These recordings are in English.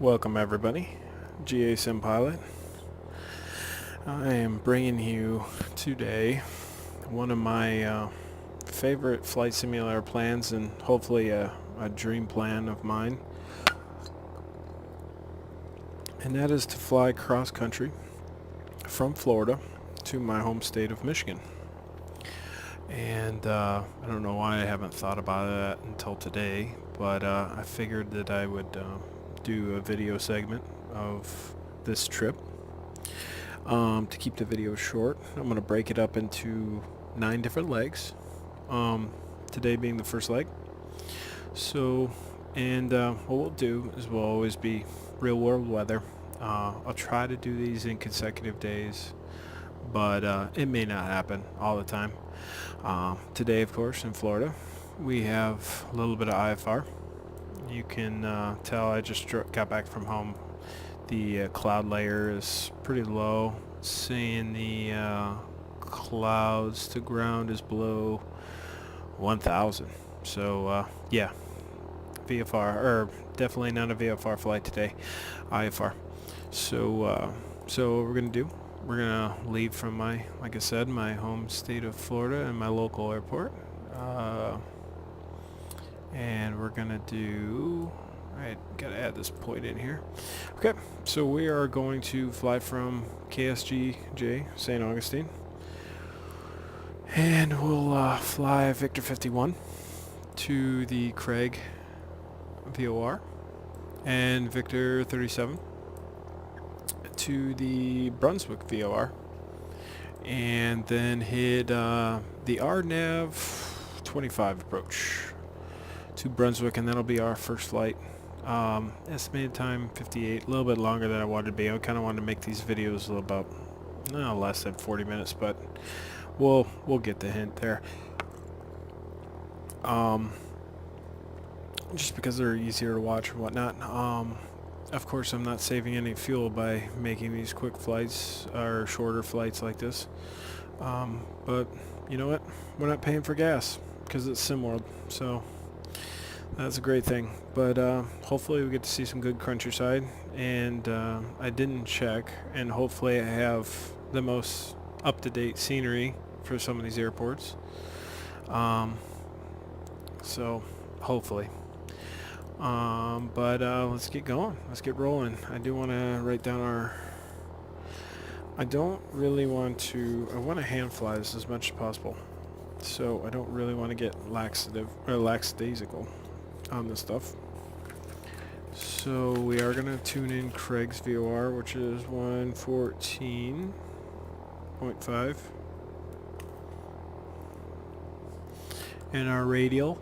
Welcome everybody, GA Sim Pilot. I am bringing you today one of my favorite flight simulator plans, and hopefully a dream plan of mine, and that is to fly cross country from Florida to my home state of Michigan. And I don't know why I haven't thought about that until today, but I figured that I would do a video segment of this trip. To keep the video short, I'm going to break it up into 9 different legs, today being the first leg. So, and what we'll do is we'll always be real world weather. I'll try to do these in consecutive days, but it may not happen all the time. Today, of course, in Florida, we have a little bit of IFR. You can tell I just got back from home. The cloud layer is pretty low. Seeing the clouds to ground is below 1,000. So yeah, VFR, or definitely not a VFR flight today, IFR. So what we're gonna do, we're gonna leave from like I said, my home state of Florida and my local airport, and we're gonna do, I gotta add this point in here. Okay, so we are going to fly from KSGJ, Saint Augustine, and we'll fly Victor 51 to the Craig VOR, and Victor 37 to the Brunswick VOR, and then hit the RNAV 25 approach to Brunswick, and that'll be our first flight. Estimated time 58, a little bit longer than I wanted to be. I kind of wanted to make these videos a little about less than 40 minutes, but we'll get the hint there. Just because they're easier to watch and whatnot. Of course, I'm not saving any fuel by making these quick flights or shorter flights like this. But you know what? We're not paying for gas because it's SimWorld, so that's a great thing. But hopefully we get to see some good countryside, and I didn't check, and hopefully I have the most up-to-date scenery for some of these airports. So hopefully. But let's get going. Let's get rolling. I do want to write down I don't really want to, I want to hand fly this as much as possible. So I don't really want to get lackadaisical on this stuff. So we are going to tune in Craig's VOR, which is 114.5. And our radial,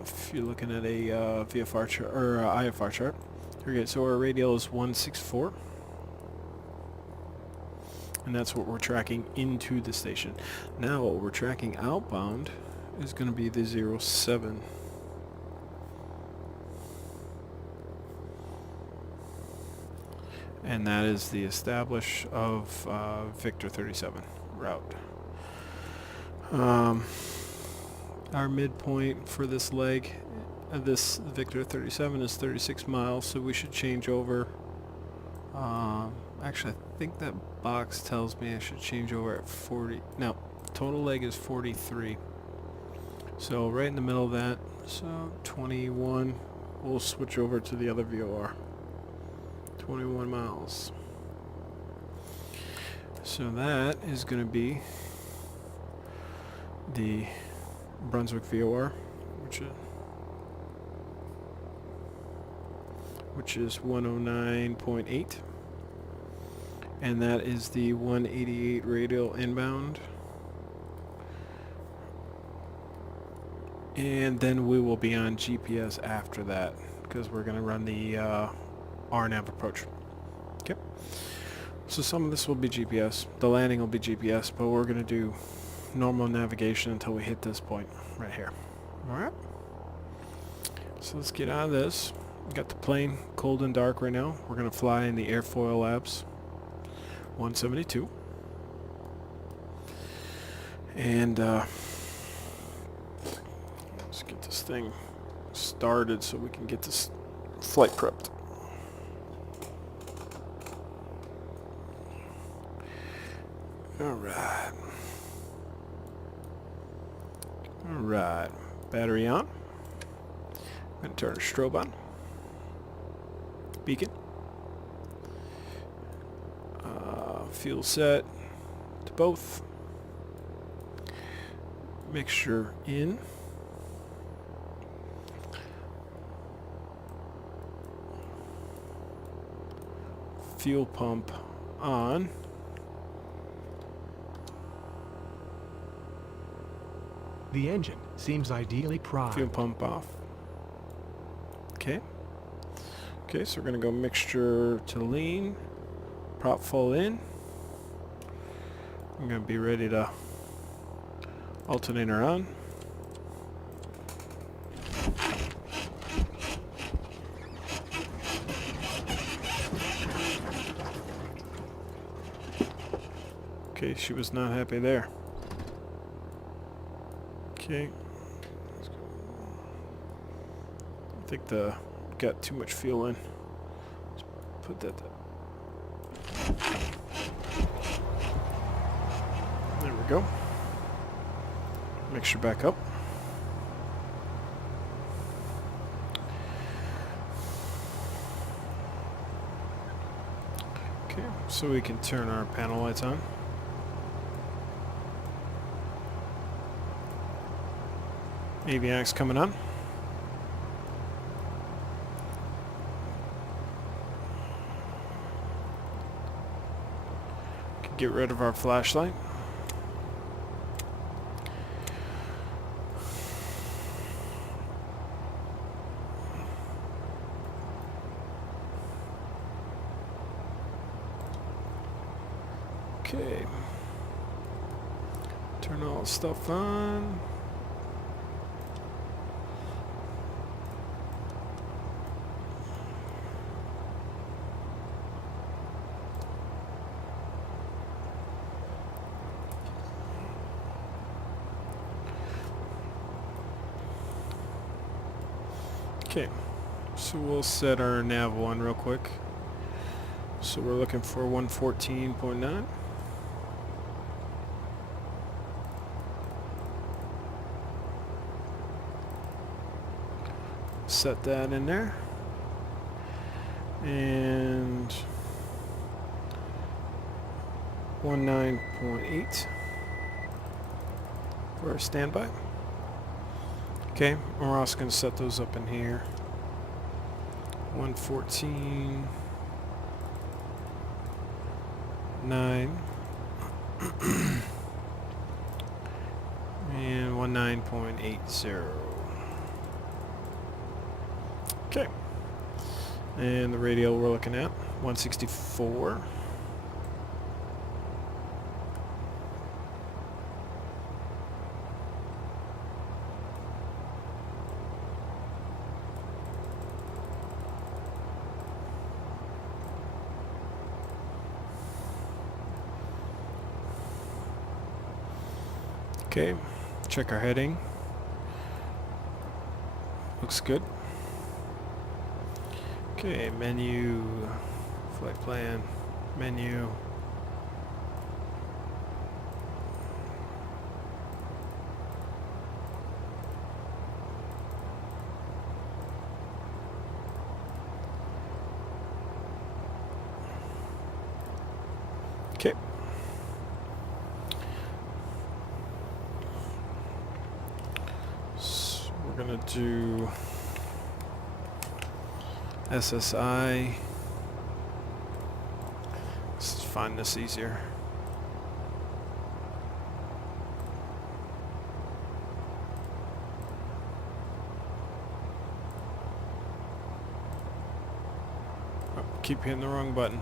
if you're looking at a VFR chart or IFR chart, okay, so our radial is 164. And that's what we're tracking into the station. Now what we're tracking outbound is going to be the 07. And that is the establish of Victor 37 route. Our midpoint for this leg, this Victor 37, is 36 miles, so we should change over. Actually, I think that box tells me I should change over at 40. No, total leg is 43. So right in the middle of that, so 21. We'll switch over to the other VOR. 21 miles. So that is going to be the Brunswick VOR, which is 109.8, and that is the 188 radial inbound. And then we will be on GPS after that, because we're going to run the RNAV approach. Okay. So some of this will be GPS. The landing will be GPS, but we're going to do normal navigation until we hit this point right here. Alright. So let's get out of this. We got the plane cold and dark right now. We're going to fly in the Airfoillabs 172. And let's get this thing started so we can get this flight prepped. Alright. Alright. Battery on. I'm going to turn the strobe on. Beacon. Fuel set to both. Mixture in. Fuel pump on. The engine seems ideally primed. Fuel pump off. Okay. Okay, so we're going to go mixture to lean. Prop full in. I'm going to be ready to alternator on. Okay, she was not happy there. Okay. I think got too much fuel in. Let's put that there. There we go. Mixture back up. Okay, so we can turn our panel lights on. Avionics coming on. Get rid of our flashlight. Okay. Turn all the stuff on. Okay, so we'll set our nav 1 real quick. So we're looking for 114.9. Set that in there. And 19.8 for our standby. Okay, we're also going to set those up in here. 114.9 and 19.80. Okay, and the radial we're looking at 164. Okay, check our heading. Looks good. Okay, menu, flight plan, menu. Okay. So we're gonna do SSI. Let's find this easier. Oh, keep hitting the wrong button.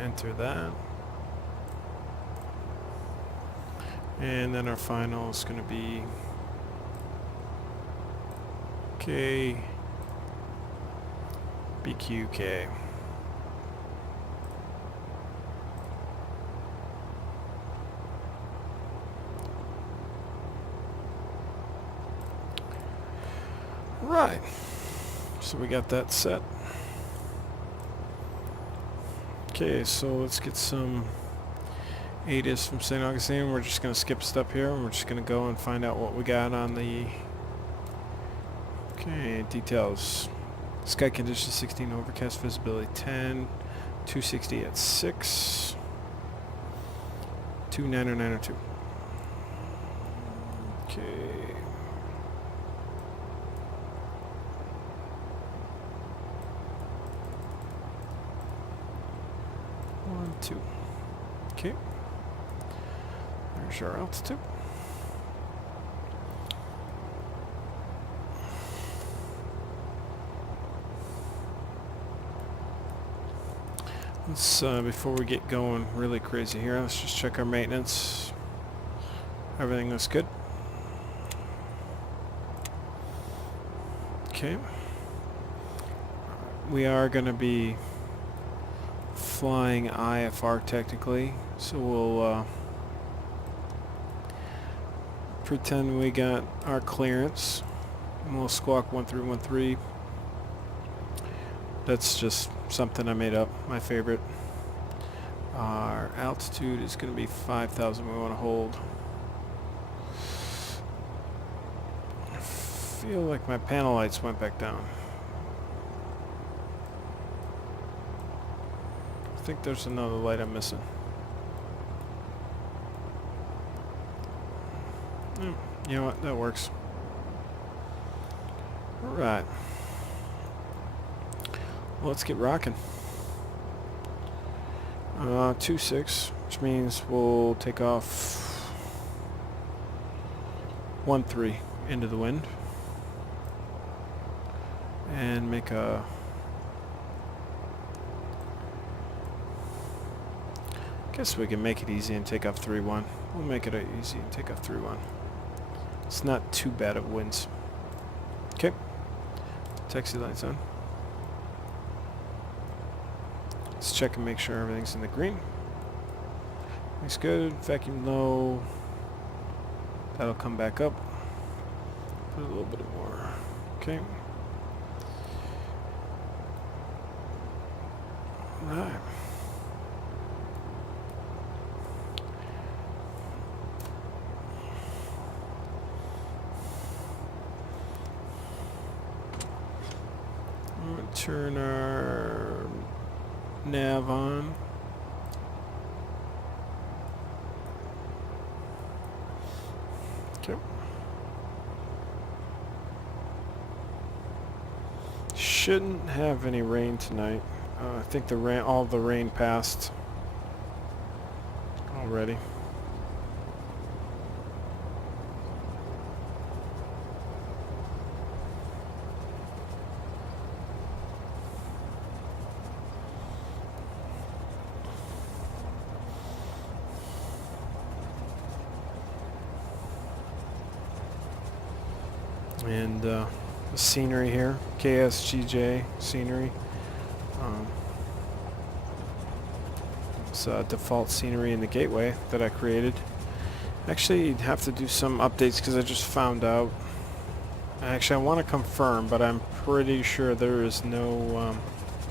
Enter that. And then our final is going to be KBQK. Right. So we got that set. Okay, so let's get some ADIS from Saint Augustine. We're just going to skip a step here, and we're just going to go and find out what we got on the... Okay, details. Sky conditions 16, overcast visibility 10, 260 at 6, 29092. Okay. One, two. Okay. There's our altitude. Let's, before we get going really crazy here, let's just check our maintenance. Everything looks good. Okay. We are going to be flying IFR technically, so we'll pretend we got our clearance, and we'll squawk 1313. That's just something I made up, my favorite. Our altitude is going to be 5,000. We want to hold. I feel like my panel lights went back down. I think there's another light I'm missing. You know what? That works. All right. Let's get rocking. 2-6, which means we'll take off 1-3 into the wind and make a guess we can make it easy and take off 3-1. We'll make it easy and take off 3-1. It's not too bad of winds. Okay. Taxi lights on. Let's check and make sure everything's in the green. Looks good. Vacuum low. That'll come back up. Put a little bit more. Okay. Alright. We'll turn our nav on. Okay. Shouldn't have any rain tonight. I think all the rain passed already. And the scenery here, KSGJ scenery. It's default scenery in the gateway that I created. Actually, you'd have to do some updates because I just found out. Actually, I want to confirm, but I'm pretty sure there is no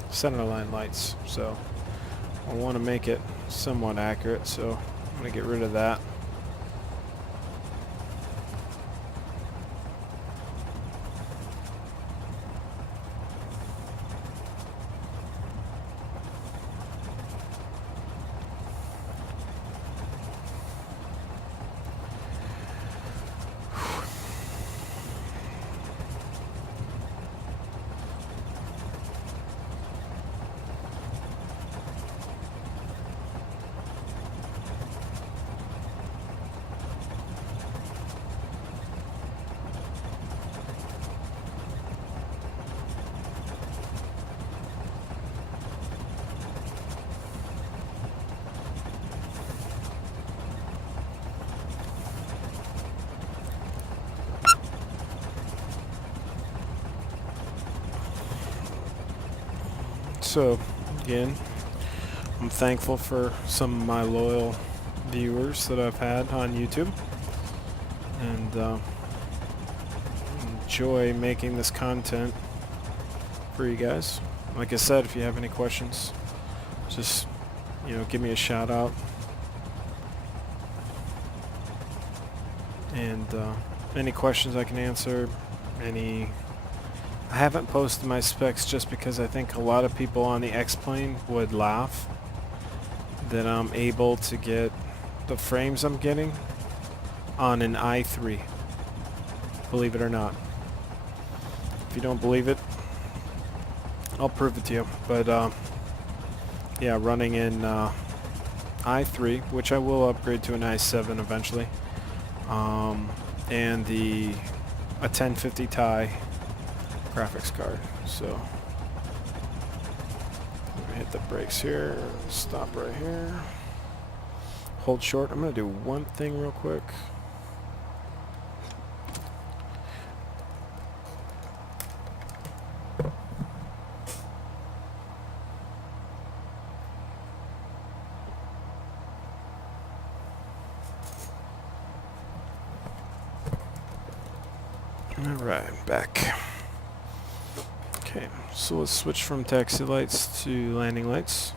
centerline lights. So I want to make it somewhat accurate. So I'm going to get rid of that. So again, I'm thankful for some of my loyal viewers that I've had on YouTube, and enjoy making this content for you guys. Like I said, if you have any questions, just give me a shout out, and any questions I can answer. I haven't posted my specs just because I think a lot of people on the X-Plane would laugh that I'm able to get the frames I'm getting on an i3. Believe it or not. If you don't believe it, I'll prove it to you. But yeah, running in i3, which I will upgrade to an i7 eventually, and a 1050 Ti graphics card. So I'm gonna hit the brakes here, stop right here, hold short. I'm gonna do one thing real quick. Alright, back. Okay, so let's switch from taxi lights to landing lights.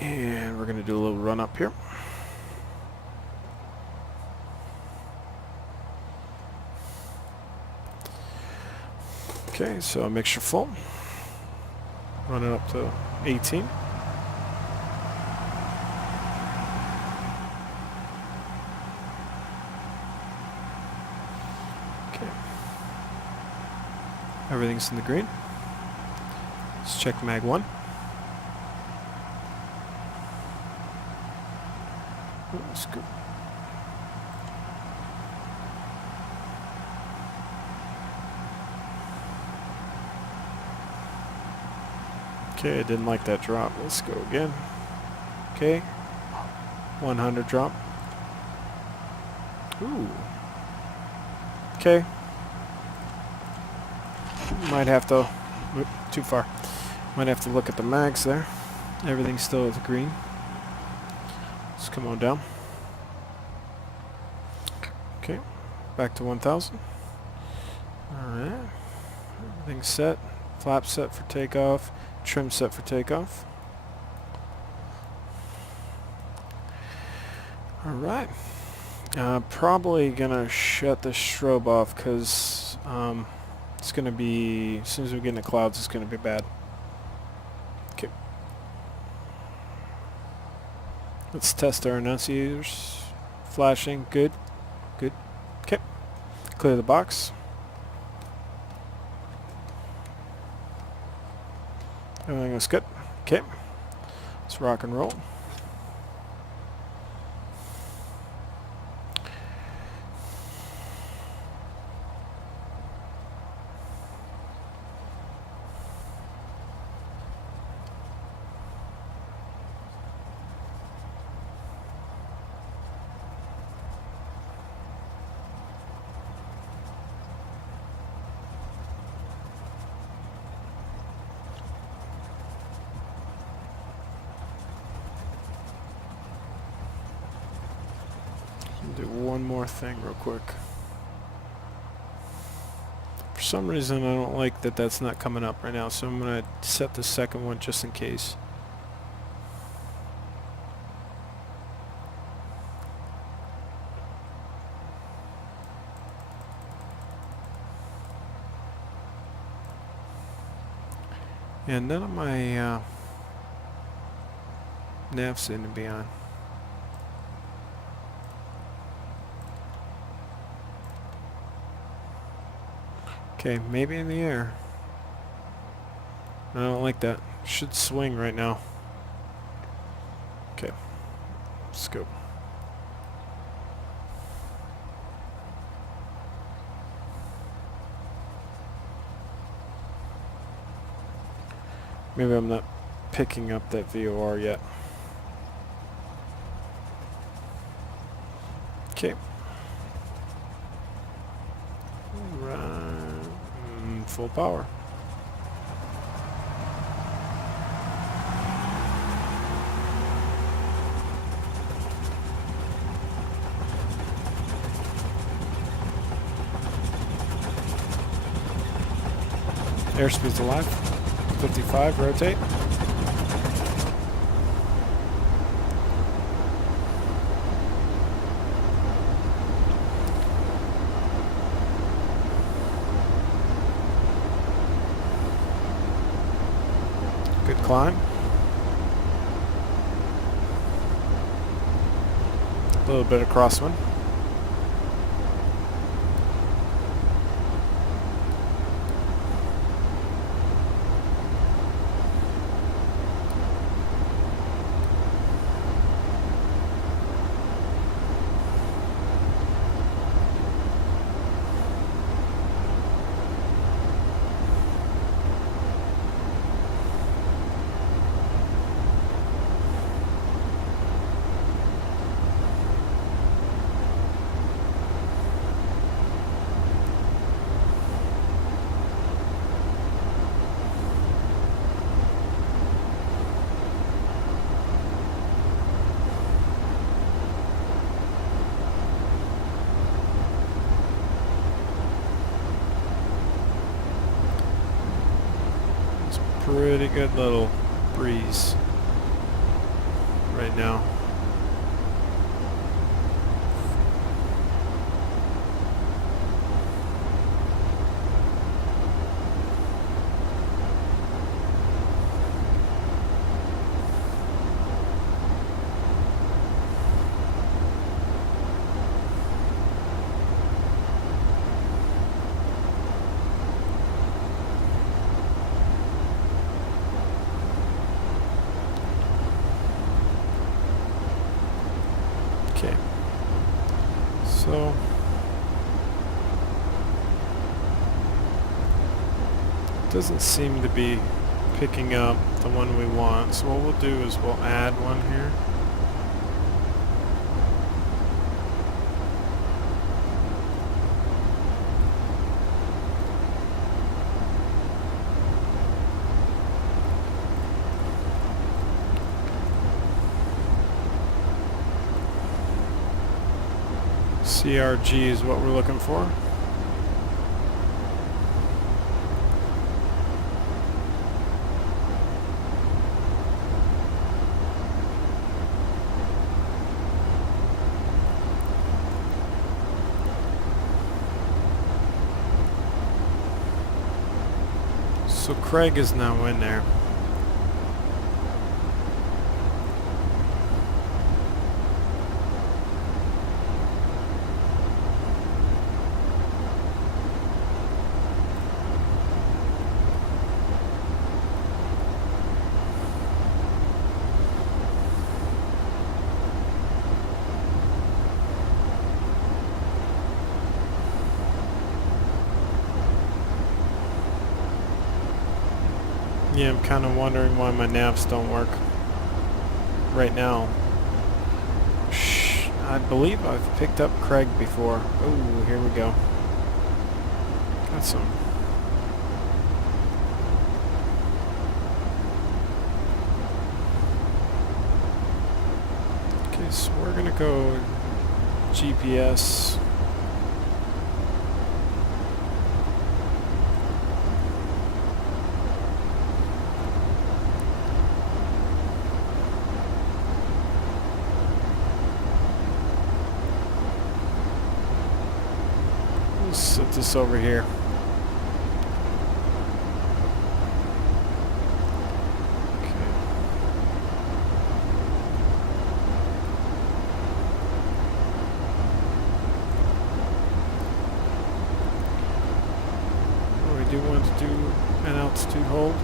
And we're going to do a little run up here. Okay, so mixture full. Run it up to 18. Everything's in the green. Let's check mag 1. Oh, that's good. Okay, I didn't like that drop. Let's go again. Okay. 100 drop. Ooh. Okay. Might have to, too far. Might have to look at the mags there. Everything's still at the green. Let's come on down. Okay, back to 1000. Alright. Everything's set. Flap set for takeoff. Trim set for takeoff. Alright. Probably gonna shut the strobe off because it's going to be, as soon as we get in the clouds, it's going to be bad. Okay. Let's test our annunciators. Flashing, good. Good. Okay. Clear the box. Everything looks good. Okay. Let's rock and roll. Do one more thing real quick. For some reason I don't like that that's not coming up right now, so I'm going to set the second one just in case. And none of my navs seem to be on. Okay, maybe in the air. I don't like that. Should swing right now. Okay, let's go. Maybe I'm not picking up that VOR yet. Okay. Right. Full power. Airspeed's alive. 55, rotate. Good climb. A little bit of crosswind. Pretty good little breeze right now. Okay, so it doesn't seem to be picking up the one we want, so what we'll do is we'll add one here. CRG is what we're looking for. So Craig is now in there. Yeah, I'm kind of wondering why my navs don't work right now. Shh, I believe I've picked up Craig before. Oh, here we go. Got some. Okay, so we're gonna go GPS. Set this over here. Okay. Oh, we do want to do an altitude hold.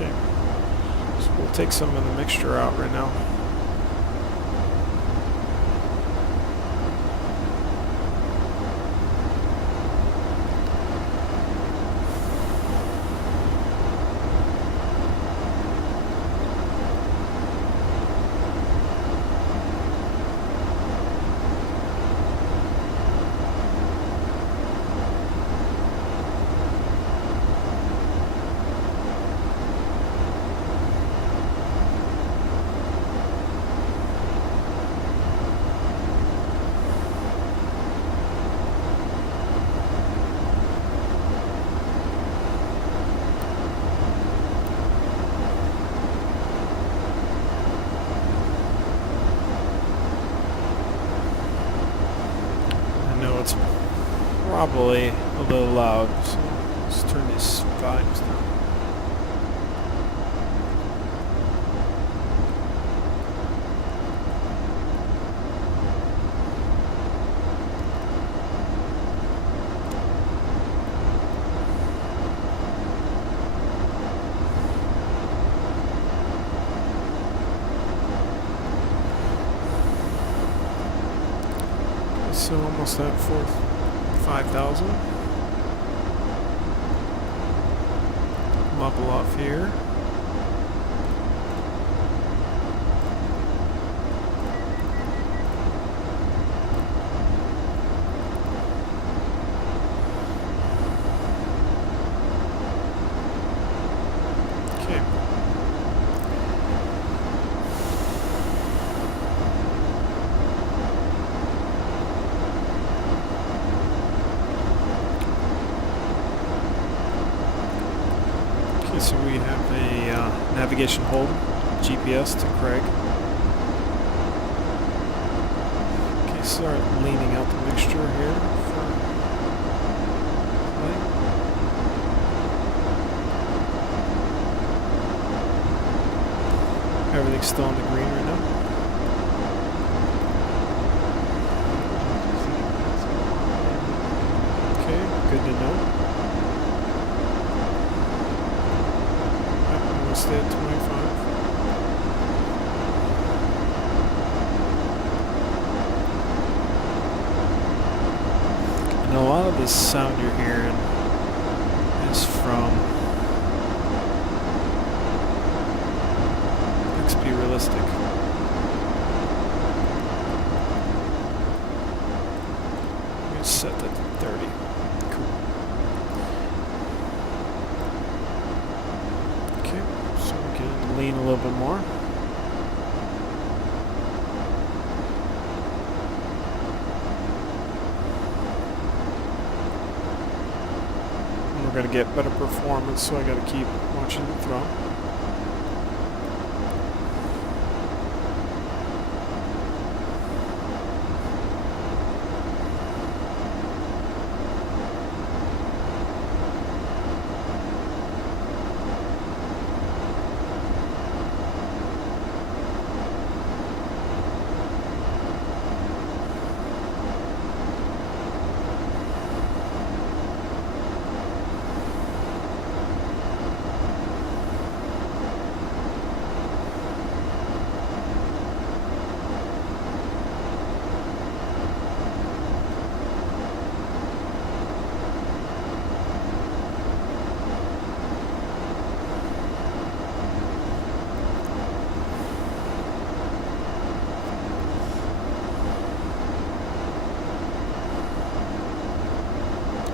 Okay, so we'll take some of the mixture out right now. It's probably a little loud, so let's turn these volumes down. So almost at 5,000. Level off here. Okay. So we have a navigation hold, GPS to Craig. Okay, start leaning out the mixture here for light. Everything's still in the green right now. Okay, good to know. Stay at 25. And a lot of this sound you're hearing is from XP Realistic. I'm going to set that to 30. Cool. Okay. So we can lean a little bit more. And we're going to get better performance, so I got to keep watching the throw.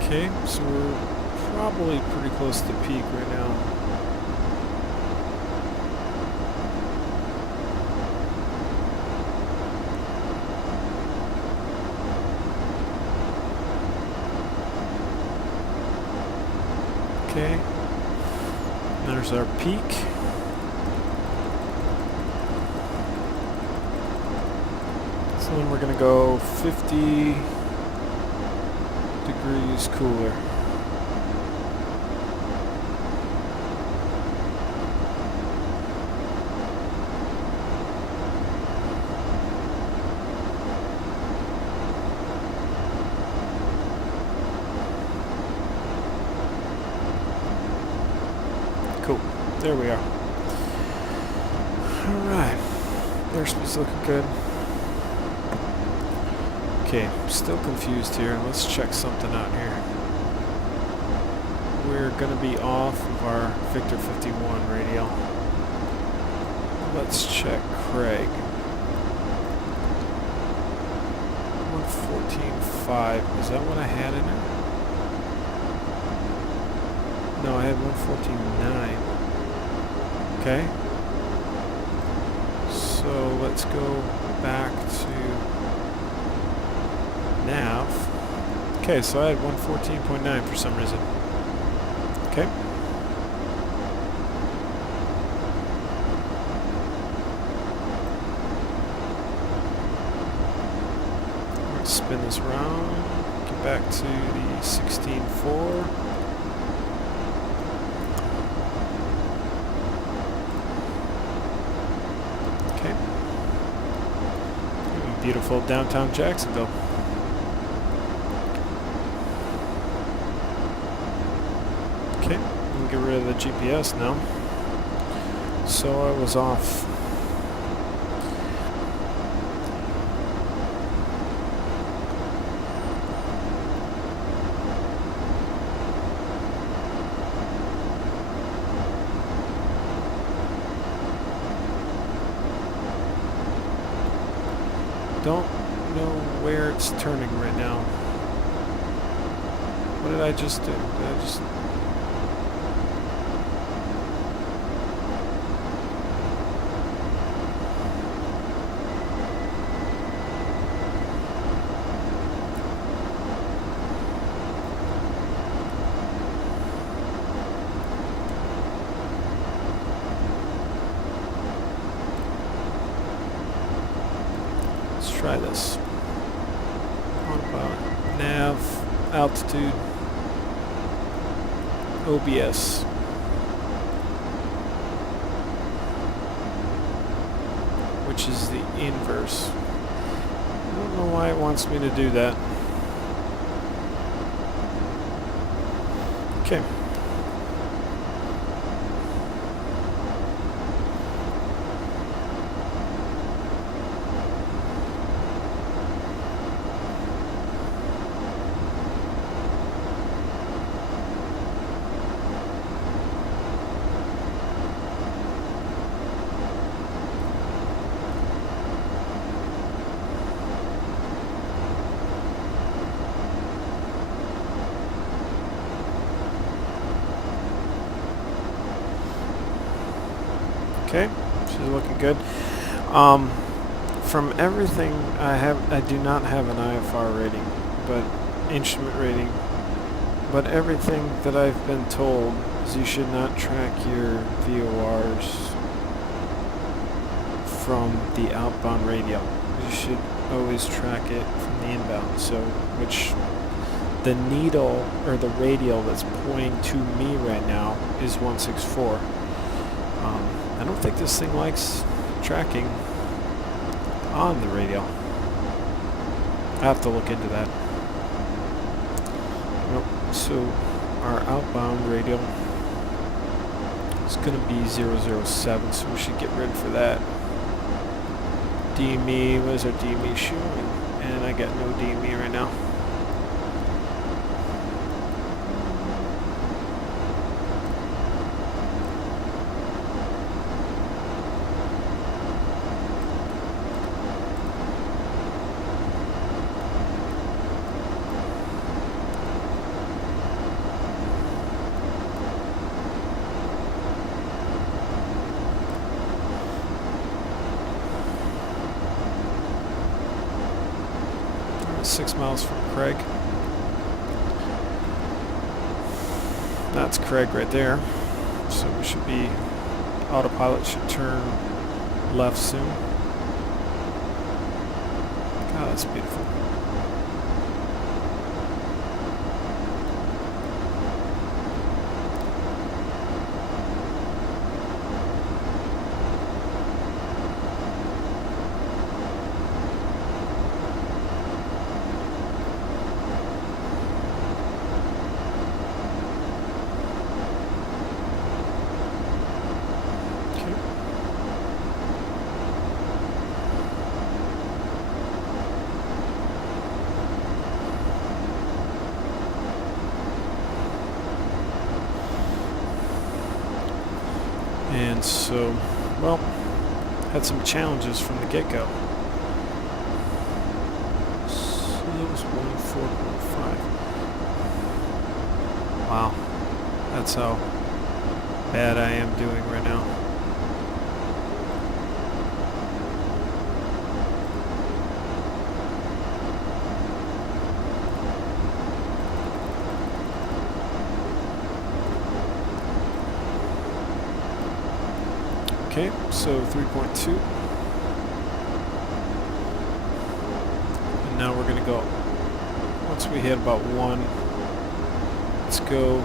Okay, so we're probably pretty close to peak right now. Okay, there's our peak. So then we're gonna go 50 degrees cooler. Cool. There we are. Alright. Airspeed's looking good. Okay, still confused here. Let's check something out here. We're going to be off of our Victor 51 radial. Let's check Craig. 114.5. Is that what I had in there? No, I had 114.9. Okay. So let's go back to nav. Okay, so I had 114.9 for some reason. Okay. Let's spin this around. Get back to the 16.4. Okay. Beautiful downtown Jacksonville. Okay, we'll get rid of the GPS now. So I was off. Don't know where it's turning right now. What did I just do? Did I just... Try this. Autopilot, nav, altitude, OBS. Which is the inverse. I don't know why it wants me to do that. Okay. Okay, she's looking good. From everything I do not have an IFR rating, but instrument rating. But everything that I've been told is you should not track your VORs from the outbound radial. You should always track it from the inbound. So, which the needle or the radial that's pointing to me right now is 164. I don't think this thing likes tracking on the radial. I have to look into that. Nope. So our outbound radial is going to be 007, so we should get rid for that. DME, what is our DME showing? And I got no DME right now. Alright, 6 miles from Craig. That's Craig right there. So we should be, autopilot should turn left soon. God, that's beautiful. And so, well, had some challenges from the get-go. So that was 4.5. Wow, that's how bad I am doing right now. Okay, so 3.2. And now we're going to go, once we hit about 1, let's go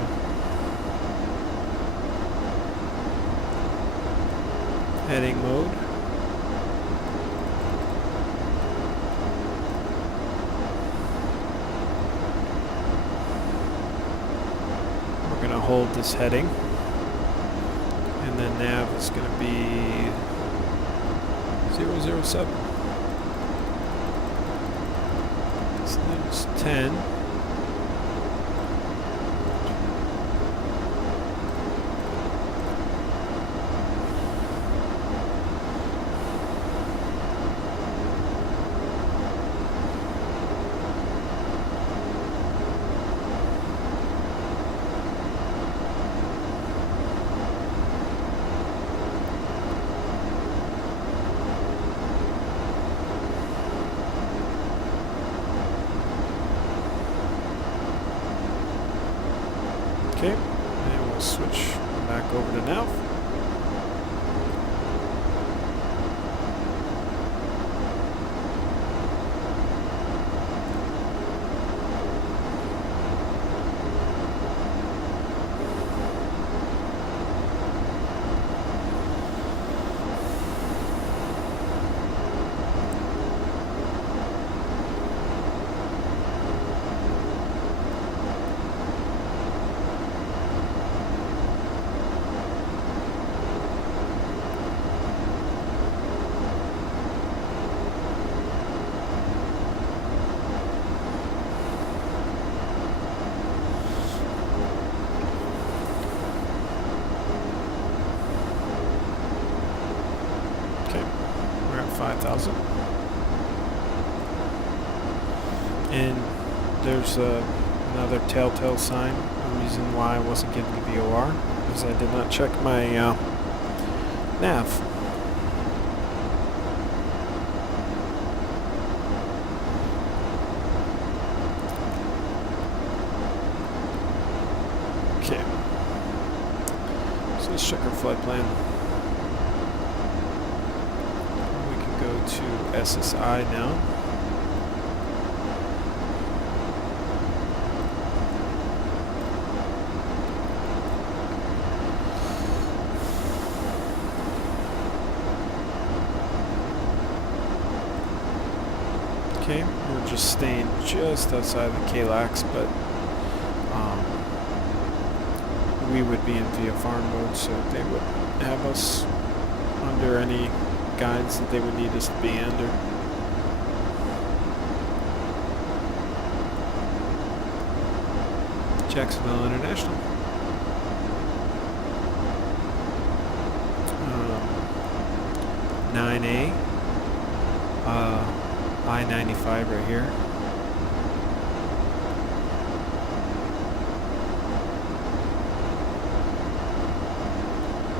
heading mode. We're going to hold this heading. And then nav is going to be 007. So there's 10. Okay, and we'll switch back over to nav. Okay, we're at 5,000. And there's another telltale sign, the reason why I wasn't getting the VOR, is I did not check my nav. Okay, so let's check our flight plan. We can go to SSI now. Okay, we're just staying just outside the KLAX, but we would be in VFR mode, so they would have us under any guides that they would need us to be under. Jacksonville International. 9A. I-95 right here.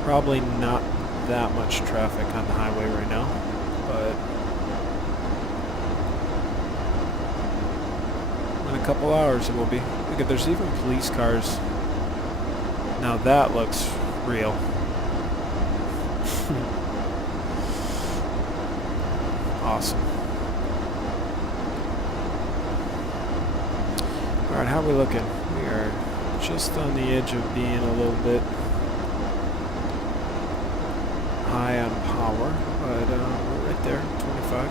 Probably not that much traffic on the highway right now, but in a couple hours it will be. Look at, there's even police cars. Now that looks real. Awesome. Alright, how are we looking? We are just on the edge of being a little bit high on power, but we're right there, 25.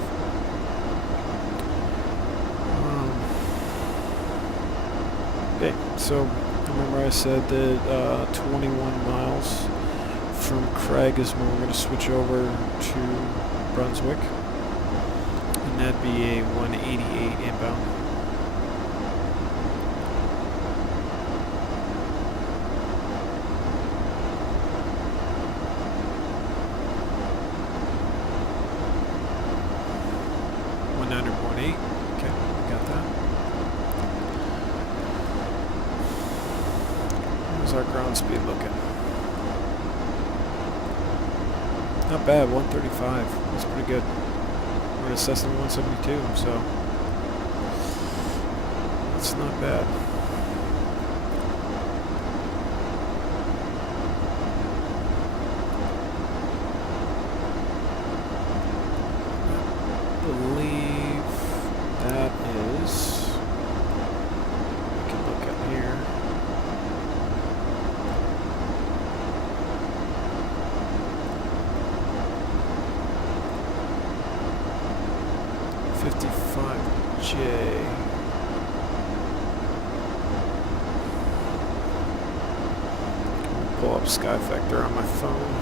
Okay, so remember I said that 21 miles from Craig is when we're going to switch over to Brunswick, and that'd be a 188 inbound. ground speed looking? Not bad, 135. That's pretty good. We're at a Cessna 172, so that's not bad. I believe that is, we can look at here. .55J. Pull up Sky Factor on my phone.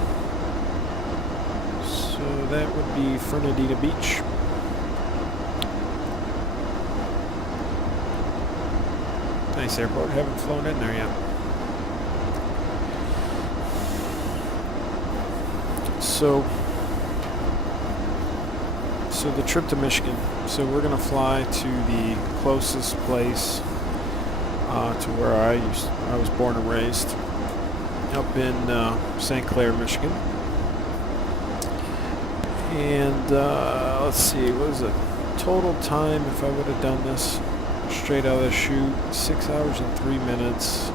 So that would be Fernandina Beach. Nice airport. Haven't flown in there yet. So the trip to Michigan. So we're gonna fly to the closest place to where I was born and raised, up in St. Clair, Michigan. And let's see, what was the total time if I would have done this straight out of the chute? 6 hours and 3 minutes.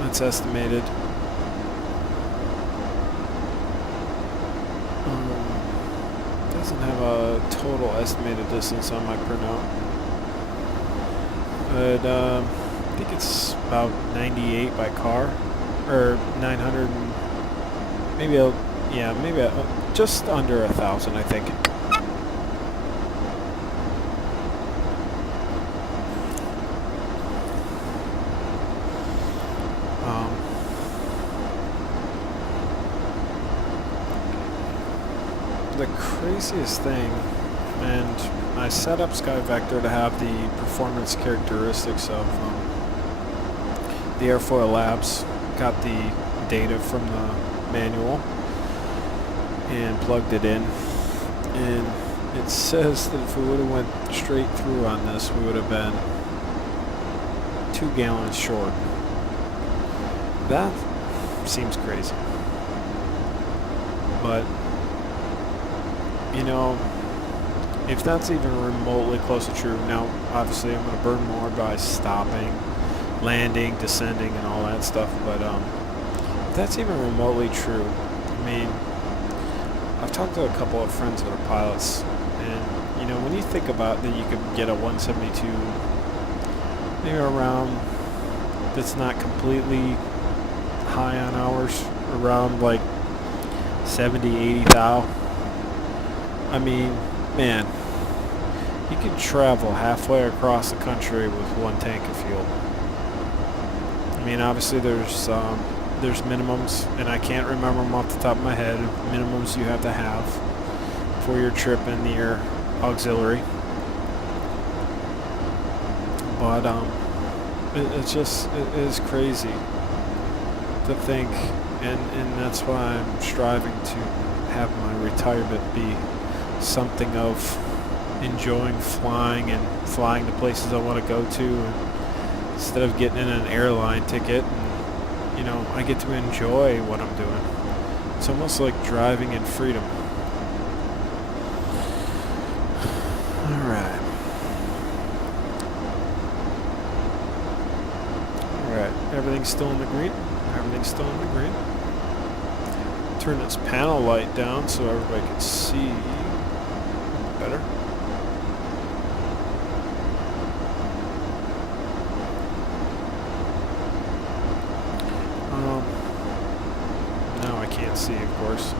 That's estimated. Doesn't have a total estimated distance on my printout, but I think it's about 98 by car, or 900, and maybe just under 1,000, I think. The craziest thing, and I set up Sky Vector to have the performance characteristics of the Airfoillabs, got the data from the manual and plugged it in, and it says that if we would have went straight through on this, we would have been 2 gallons short. That seems crazy, but you know, if that's even remotely close to true, now obviously I'm going to burn more by stopping, landing, descending, and all that stuff, but if that's even remotely true, I mean, I've talked to a couple of friends that are pilots, and you know, when you think about that you could get a 172 maybe around, that's not completely high on hours, around like 70, 80 thou. I mean, man, you can travel halfway across the country with 1 tank of fuel. I mean, obviously there's minimums, and I can't remember them off the top of my head, minimums you have to have for your trip in the air auxiliary. But it is crazy to think, and that's why I'm striving to have my retirement be something of enjoying flying and flying to places I want to go to, and instead of getting in an airline ticket, and you know, I get to enjoy what I'm doing. It's almost like driving in freedom. Alright, everything's still in the green. Everything's still in the green. Turn this panel light down so everybody can see better. Now I can't see, of course.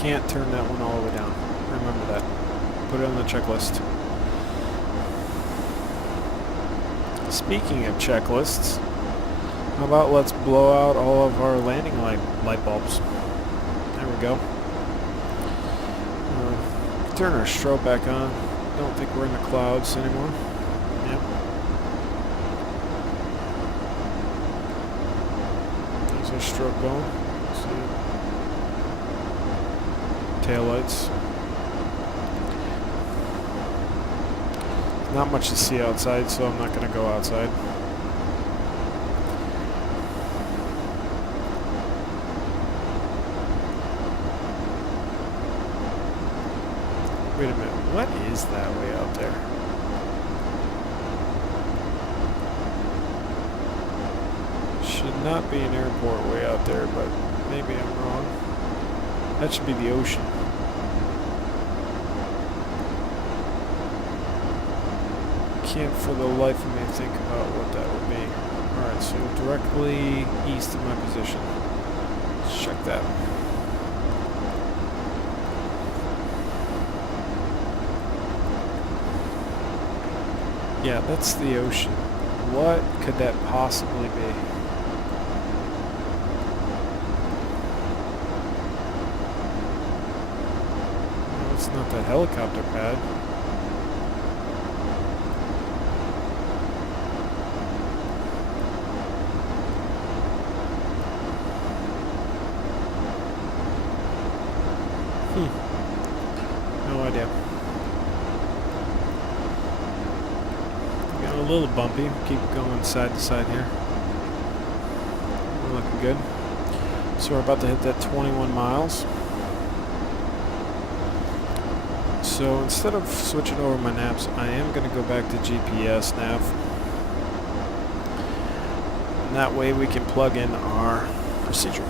Can't turn that one all the way down. Remember that. Put it on the checklist. Speaking of checklists, how about let's blow out all of our landing light bulbs. There we go. Turn our strobe back on. Don't think we're in the clouds anymore. Yep. There's our strobe going. See it. taillights. Not much to see outside, so I'm not going to go outside. Wait a minute, what is that way out there? Should not be an airport way out there, but maybe I'm wrong. That should be the ocean. Can't for the life of me think about what that would be. Alright, so directly east of my position. Let's check that. Yeah, that's the ocean. What could that possibly be? No, it's not that helicopter pad. No idea. Got a little bumpy. Keep going side to side here. We're looking good. So we're about to hit that 21 miles. So instead of switching over my naps, I am going to go back to GPS nav. And that way we can plug in our procedure.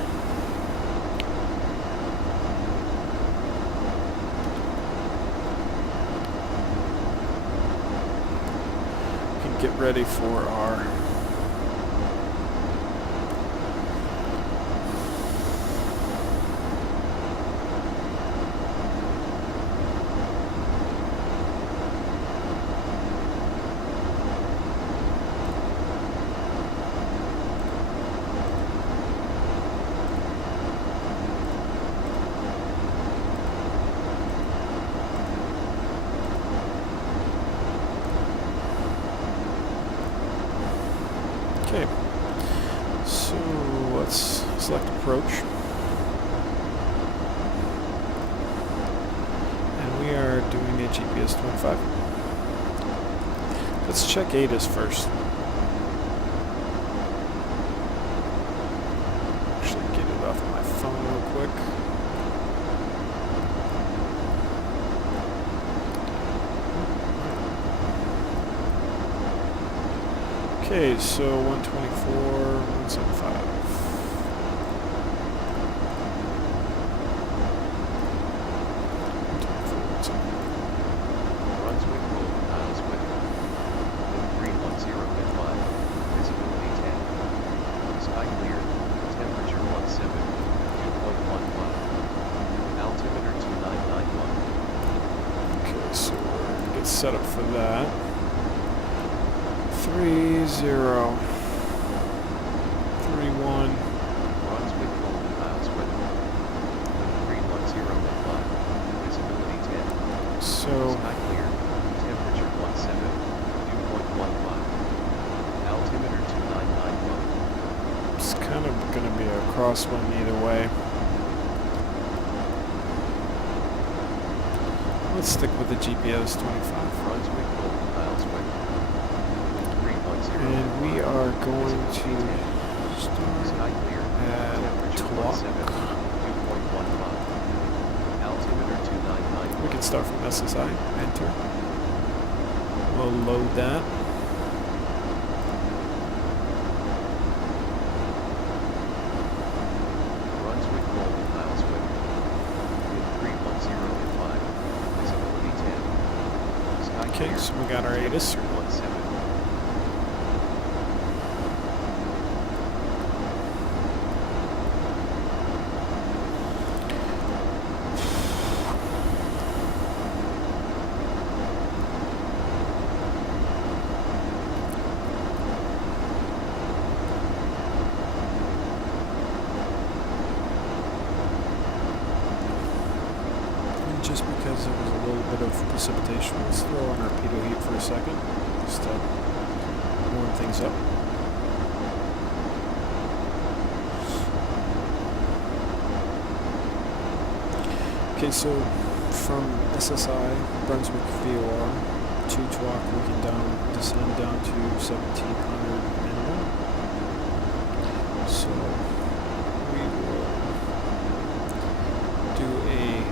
Get ready for our okay, so let's select approach. And we are doing a GPS 25. Let's check ATIS first. Actually get it off my phone real quick. Okay, so 124, 175. Brunswick Golden Isles weather. Wind 310 at 5. Visibility 10. Sky clear. Temperature 17. 2.15. Altimeter 2991. Okay, so we're gonna get set up for that. 30, 31. Brunswick Golden Isles weather. Wind 310 at 5. Visibility 10. So Sky clear. Temperature 17. 2.15. Altimeter 2991. it's kind of gonna be a crosswind either way. Let's stick with the GPS 25. Brunswick Golden Isles weather. And we are going to start Sky clear. at Temperature 17. talk. 2.15. Altimeter 2991. We can start from SSI. Enter. We'll load that. Brunswick Golden Isles weather. Wind 310 at 5. Visibility 10. Sky Okay, clear. so we got our ATIS. Temperature 17. And just because there was a little bit of precipitation, let's throw on our pitot heat for a second, just to warm things up. Okay, so from SSI, Brunswick VOR, to Tuac, we can descend down to 1700 minimum. So we will do a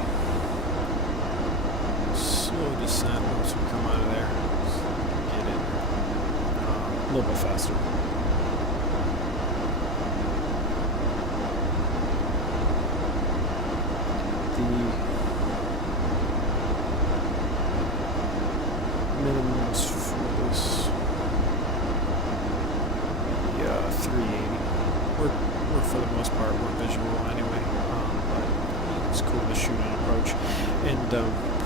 slow descent once we come out of there. So we can get in a little bit faster. Minimums for this, 380. We're for the most part we're visual anyway, but it's cool to shoot an approach, and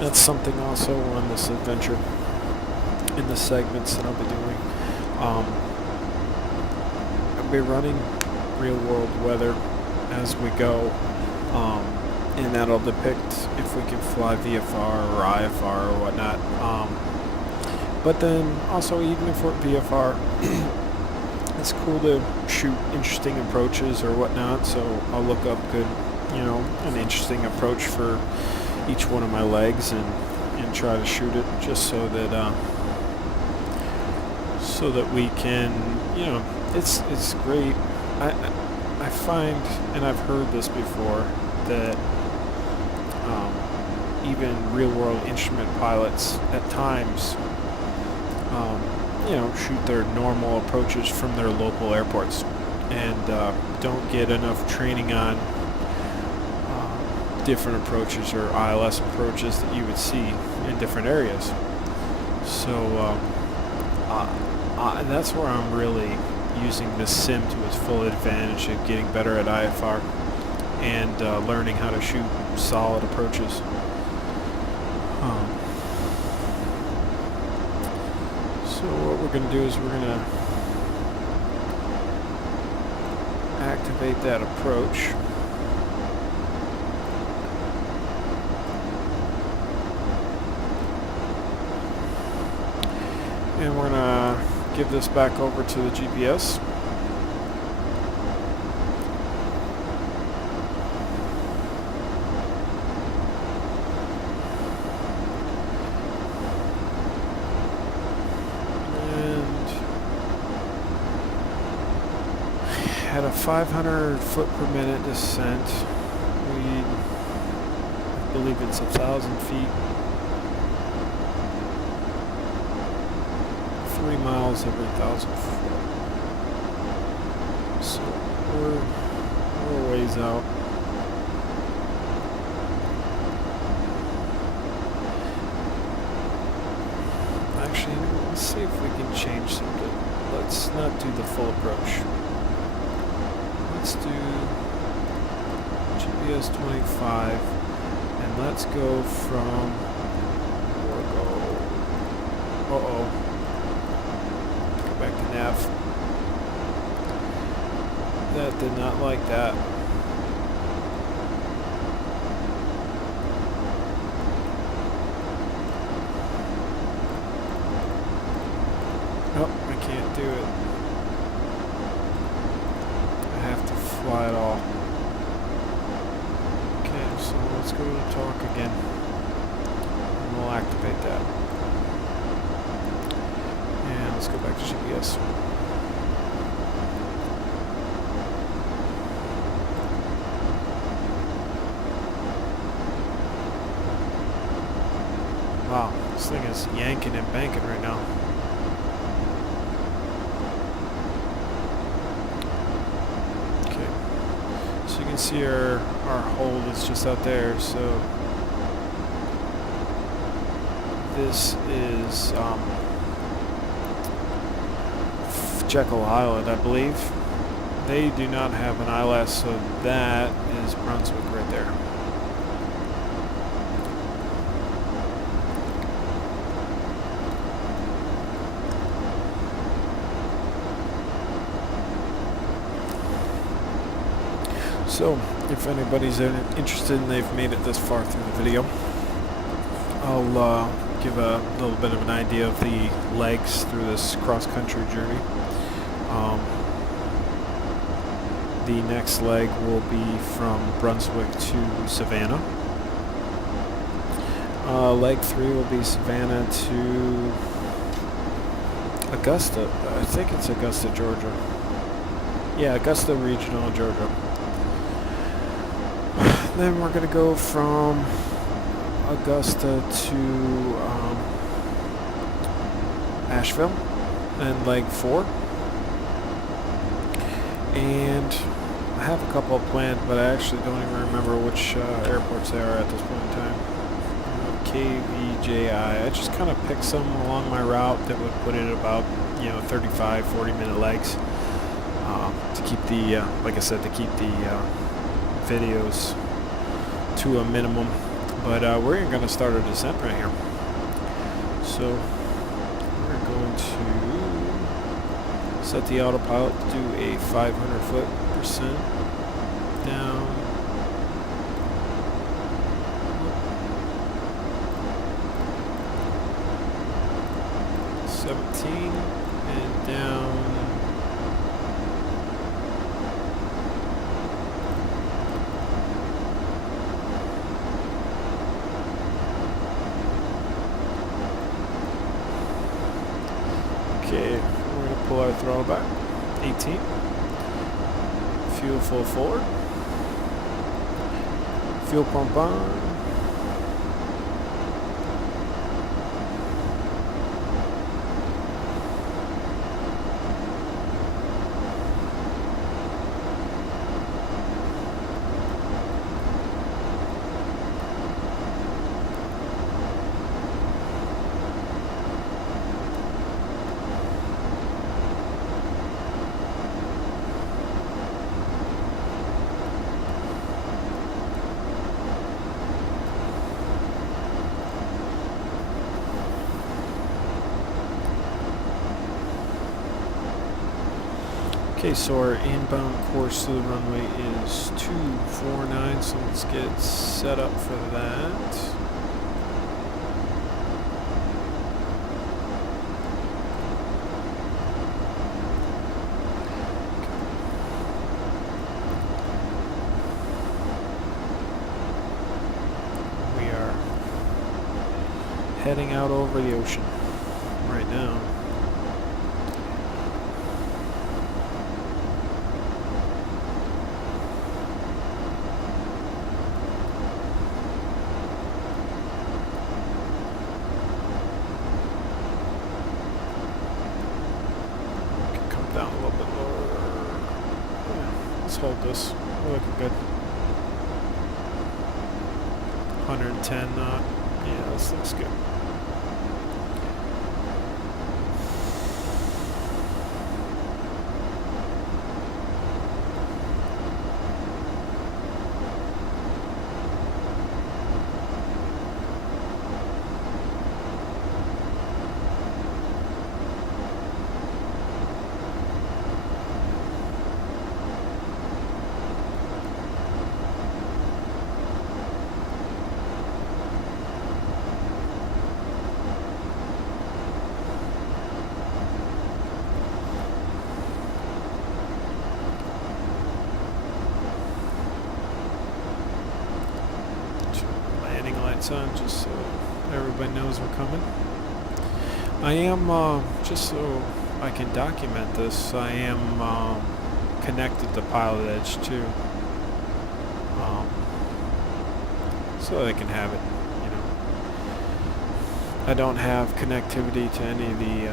that's something also on this adventure. In the segments that I'll be doing, I'll be running real-world weather as we go. And that'll depict if we can fly VFR or IFR or whatnot. But then also, even if we're VFR, it's cool to shoot interesting approaches or whatnot. So I'll look up an interesting approach for each one of my legs and try to shoot it just so that we can, it's great. I find, and I've heard this before, that even real-world instrument pilots at times, shoot their normal approaches from their local airports and don't get enough training on different approaches or ILS approaches that you would see in different areas. So that's where I'm really using this sim to its full advantage of getting better at IFR and learning how to shoot solid approaches. So what we're going to do is we're going to activate that approach. And we're going to give this back over to the GPS. At a 500 foot per minute descent, I believe it's 1,000 feet, 3 miles every 1,000 foot. So we're a ways out. Actually, let's see if we can change something. Let's not do the full approach. Let's do GPS 25, and let's go from, go back to nav. That did not like that. Oh, I can't do it. Fly at all. Okay, so let's go to talk again. And we'll activate that. And let's go back to GPS. Wow, this thing is yanking and banking right now. You can see our hold is just out there, so this is Jekyll Island, I believe. They do not have an ILS, so that is Brunswick right there. So, if anybody's interested and they've made it this far through the video, I'll give a little bit of an idea of the legs through this cross-country journey. The next leg will be from Brunswick to Savannah, Leg 3 will be Savannah to Augusta. I think it's Augusta, Georgia. Yeah, Augusta Regional, Georgia. Then we're going to go from Augusta to Asheville and leg 4. And I have a couple planned, but I actually don't even remember which airports they are at this point in time. KBJI. I just kind of picked some along my route that would put it about, 35, 40-minute legs to keep the, like I said, to keep the videos to a minimum. But we're going to start our descent right here. So we're going to set the autopilot to do a 500-foot percent down. 17 and down. Okay, we're going to pull our throttle back. 18. Fuel full forward. Fuel pump on. Okay, so our inbound course to the runway is 249, so let's get set up for that. We are heading out over the ocean right now. Down a little bit lower. Yeah, let's hold this. We're looking good. 110 knot. Yeah, this looks good. On just so everybody knows we're coming. I am just so I can document this, I am connected to Pilot Edge too, so they can have it. I don't have connectivity to any of the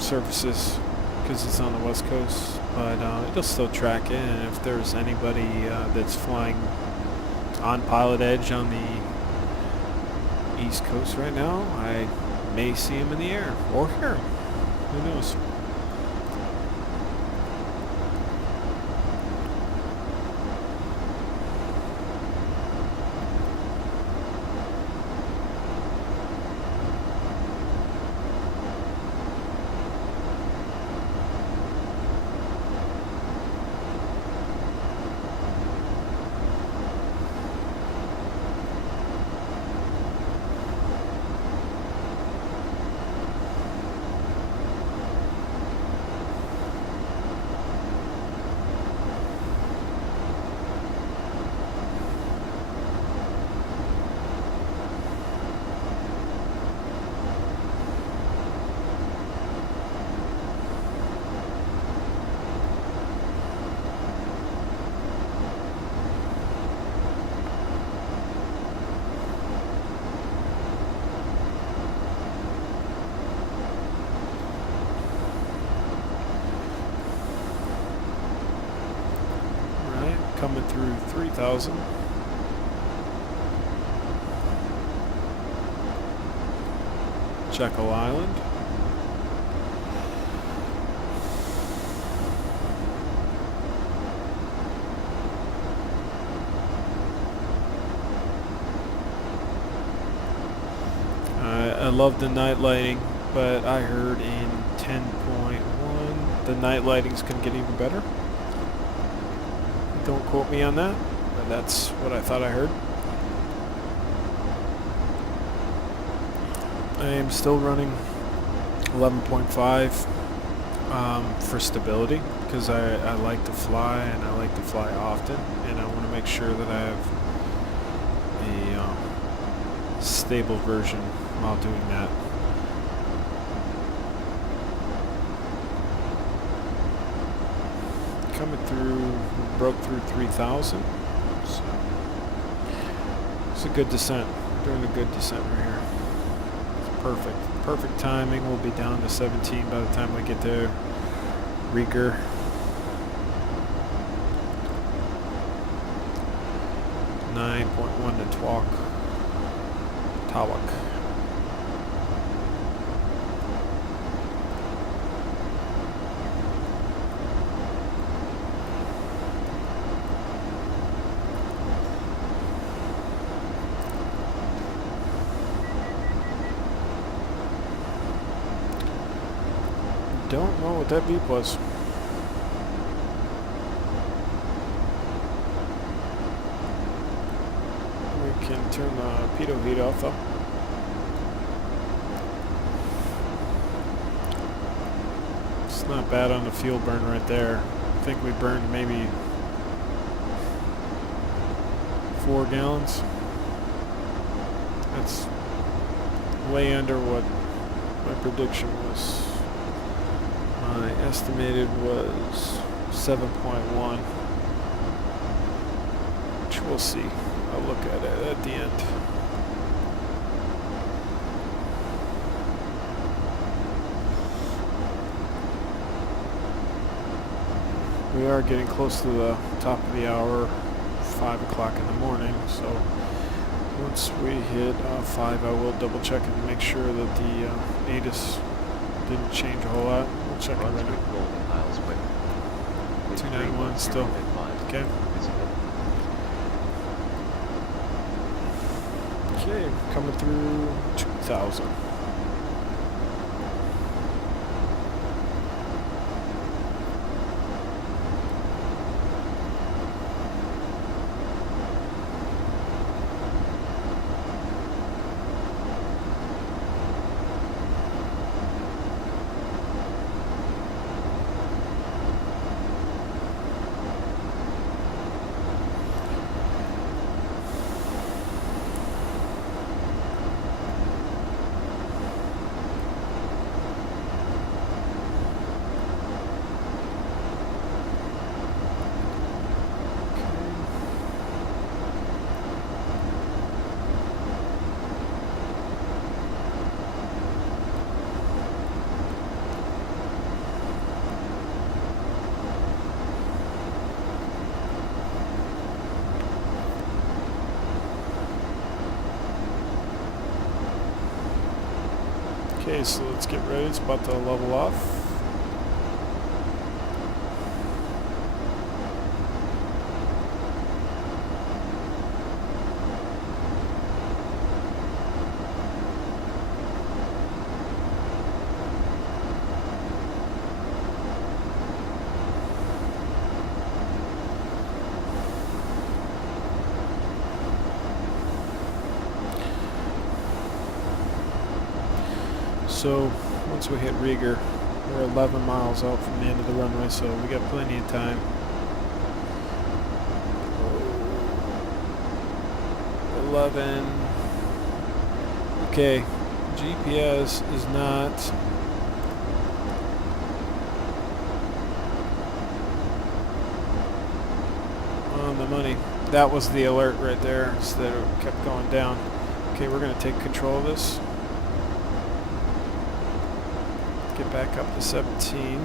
services because it's on the West Coast, but it'll still track it, and if there's anybody that's flying on Pilot Edge on the East Coast right now, I may see him in the air or hear him. Who knows? through 3,000. Jekyll Island. I love the night lighting, but I heard in 10.1 the night lighting's gonna get even better. Don't quote me on that, but that's what I thought I heard. I am still running 11.5 for stability, because I like to fly, and I like to fly often, and I want to make sure that I have a stable version while doing that. Coming through, broke through 3,000, so it's a good descent. We're doing a good descent right here. Perfect timing. We'll be down to 17 by the time we get to Rieger. .1 to Tawak. Don't know what that beep was. We can turn the pitot heat off though. It's not bad on the fuel burn right there. I think we burned maybe 4 gallons. That's way under what my prediction was. My estimated was 7.1, which we'll see. I'll look at it at the end. We are getting close to the top of the hour, 5 o'clock in the morning, so once we hit 5, I will double check and make sure that the ATIS didn't change a whole lot. We'll check it right Brunswick now. Golden Isles with 291 still. Okay. Okay, coming through 2,000. Okay, so let's get ready. It's about to level off. So once we hit Rieger, we're 11 miles out from the end of the runway, so we got plenty of time. 11. Okay, GPS is not on the money. That was the alert right there, so that it kept going down. Okay, we're going to take control of this. Get back up to 17.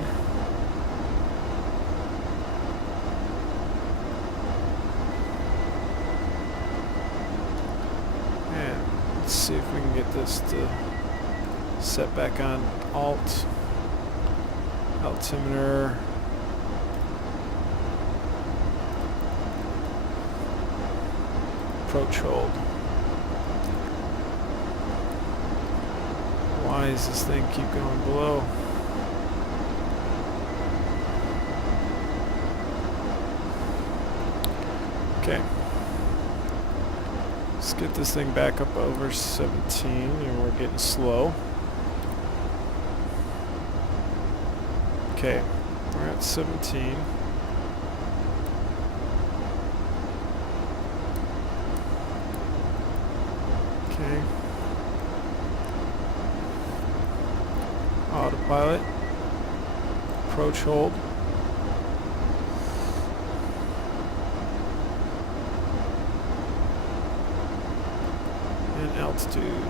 this to set back on alt. Altimeter. Approach hold. Why does this thing keep going below? Okay. Let's get this thing back up over 17, and we're getting slow. Okay, we're at 17. Okay. Autopilot. Approach hold. And altitude.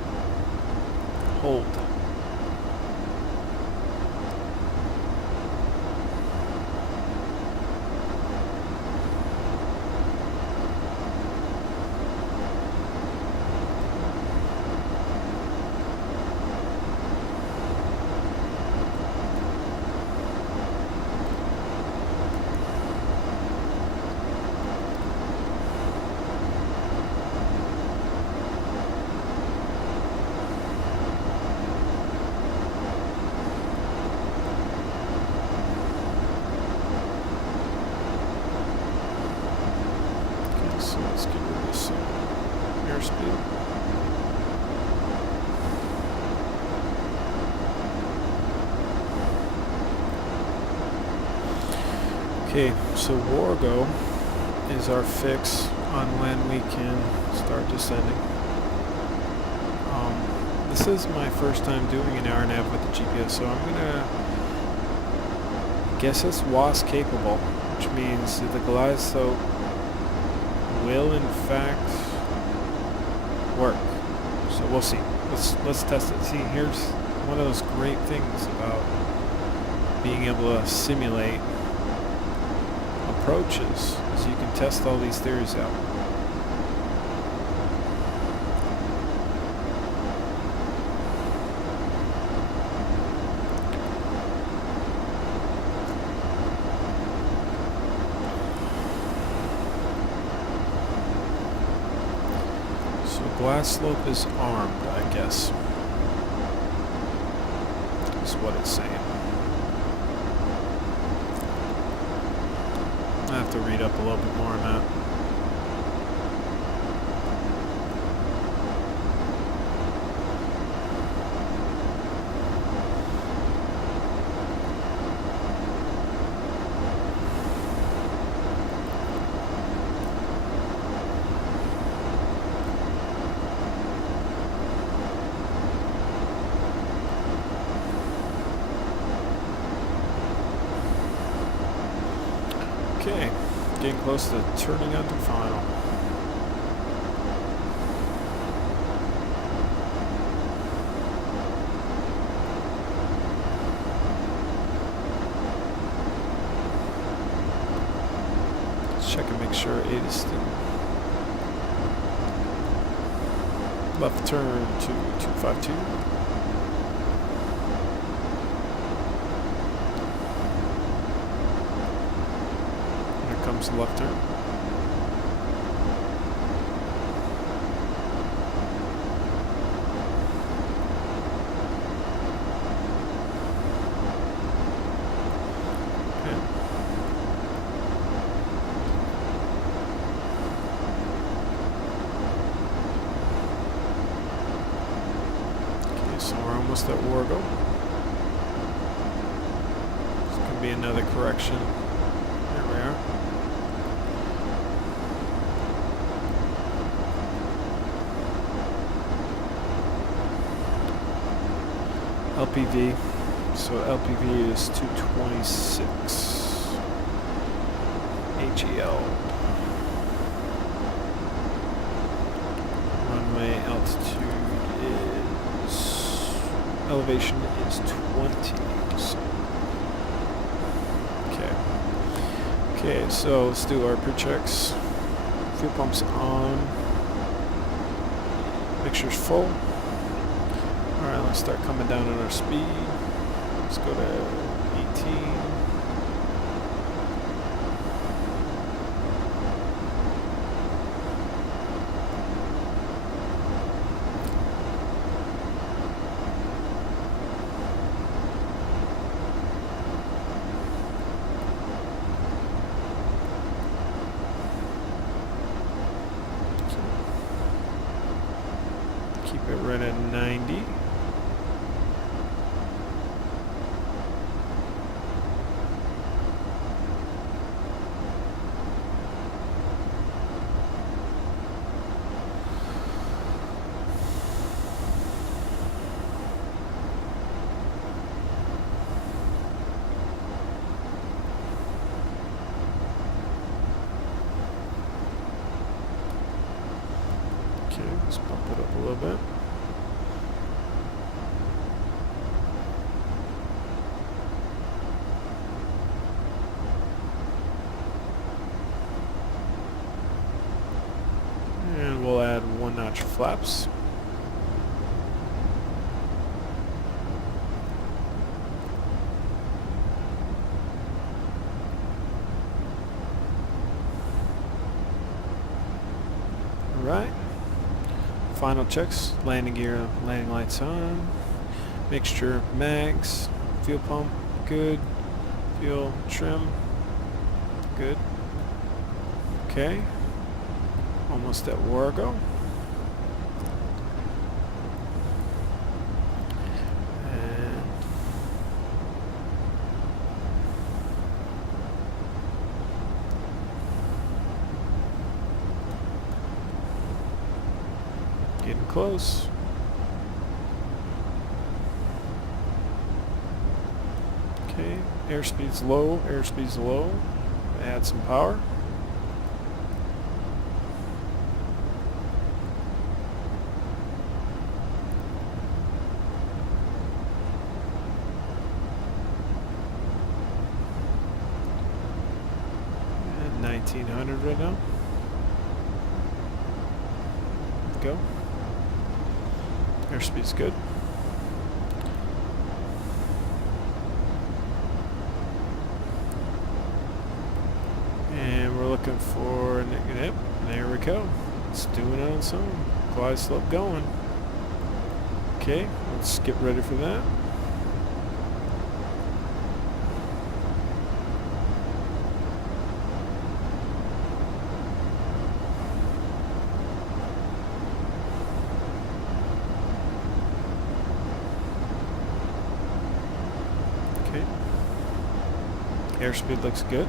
Hold. So let's get rid of this airspeed. Okay, so Wargo is our fix on when we can start descending. This is my first time doing an RNAV with the GPS, so I'm gonna guess it's WAS capable, which means that the Galazo will in fact work. So we'll see. Let's test it. See, here's one of those great things about being able to simulate approaches, is you can test all these theories out. Glass slope is armed, I guess. Is what it's saying. I have to read up a little bit more on that. Okay, getting close to turning onto final. Let's check and make sure 8 is still. Left turn to 252. Comes the left turn. Okay. Okay, so we're almost at Wargo. This could be another correction. There we are. LPV, so LPV is 226 HEL. Runway altitude is, elevation is 20, so. Okay, so let's do our pre-checks. Fuel pumps on, mixture's full. gonna start coming down on our speed. Let's go to 18. Keep it right at 90. Okay, let's pump it up a little bit. And we'll add 1 notch of flaps. Alright. Final checks, landing gear, landing lights on, mixture, mags, fuel pump, good, fuel, trim, good. Okay, almost at Wargo. And getting close. Okay, airspeed's low, airspeed's low. Add some power. And 1900 right now. Go. Airspeed's good. And we're looking for negative. There we go. It's doing it on its own. Glide slope going. Okay, let's get ready for that. Okay. Airspeed looks good.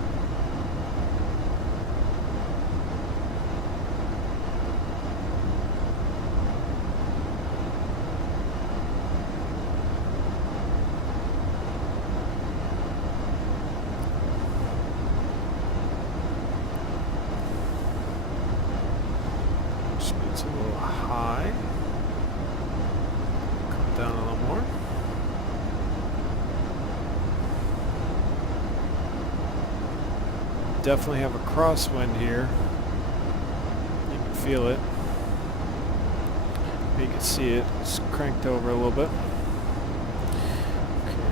Speed's a little high. Come down a little more. Definitely have a crosswind here. You can feel it. You can see it. It's cranked over a little bit. Okay.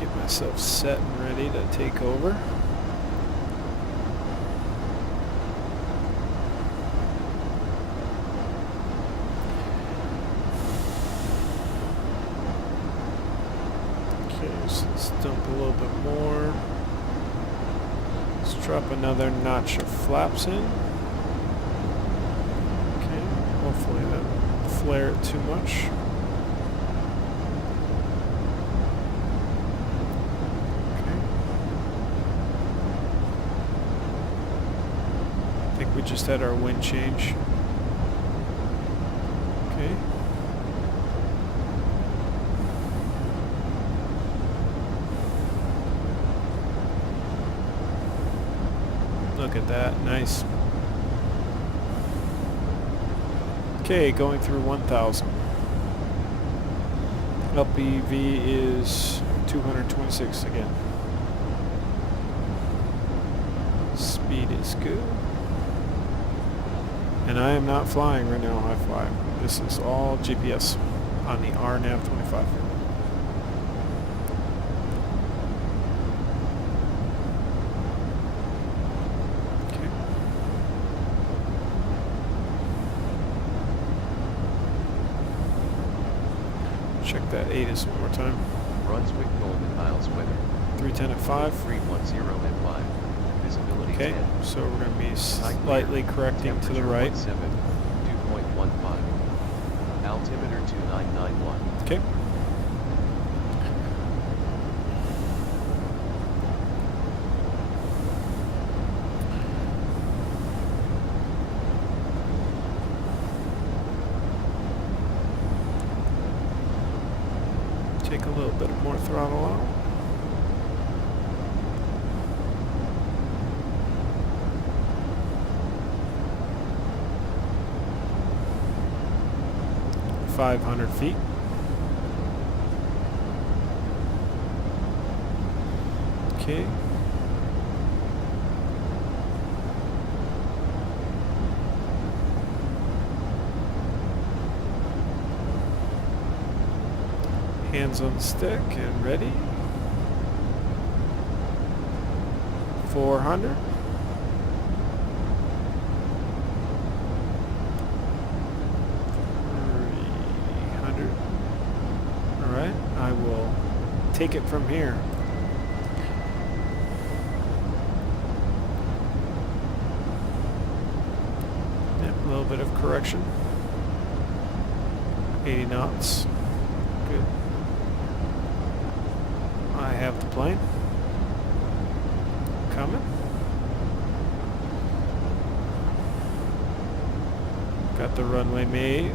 Get myself set and ready to take over. Okay, so let's dump a little bit more. Let's drop another notch of flaps in. Okay, hopefully that won't flare it too much. Okay. I think we just had our wind change. Okay. Look at that, nice. Okay, going through 1,000. LPV is 226 again. Speed is good. And I am not flying right now, I fly. This is all GPS. on the RNAV 25. Okay. Check that ATIS one more time. Brunswick Golden Isles weather. 310 at 5. 310 at 5. Visibility Okay, 10. so we're going to be slightly correcting to the right. 2.15. Altimeter 2991. Okay. Take a little bit more throttle out. .500 feet. Okay. Hands on the stick and ready. 400. 300. All right, I will take it from here. Yep, a little bit of correction. 80 knots. Good. I have the plane coming. Got the runway made.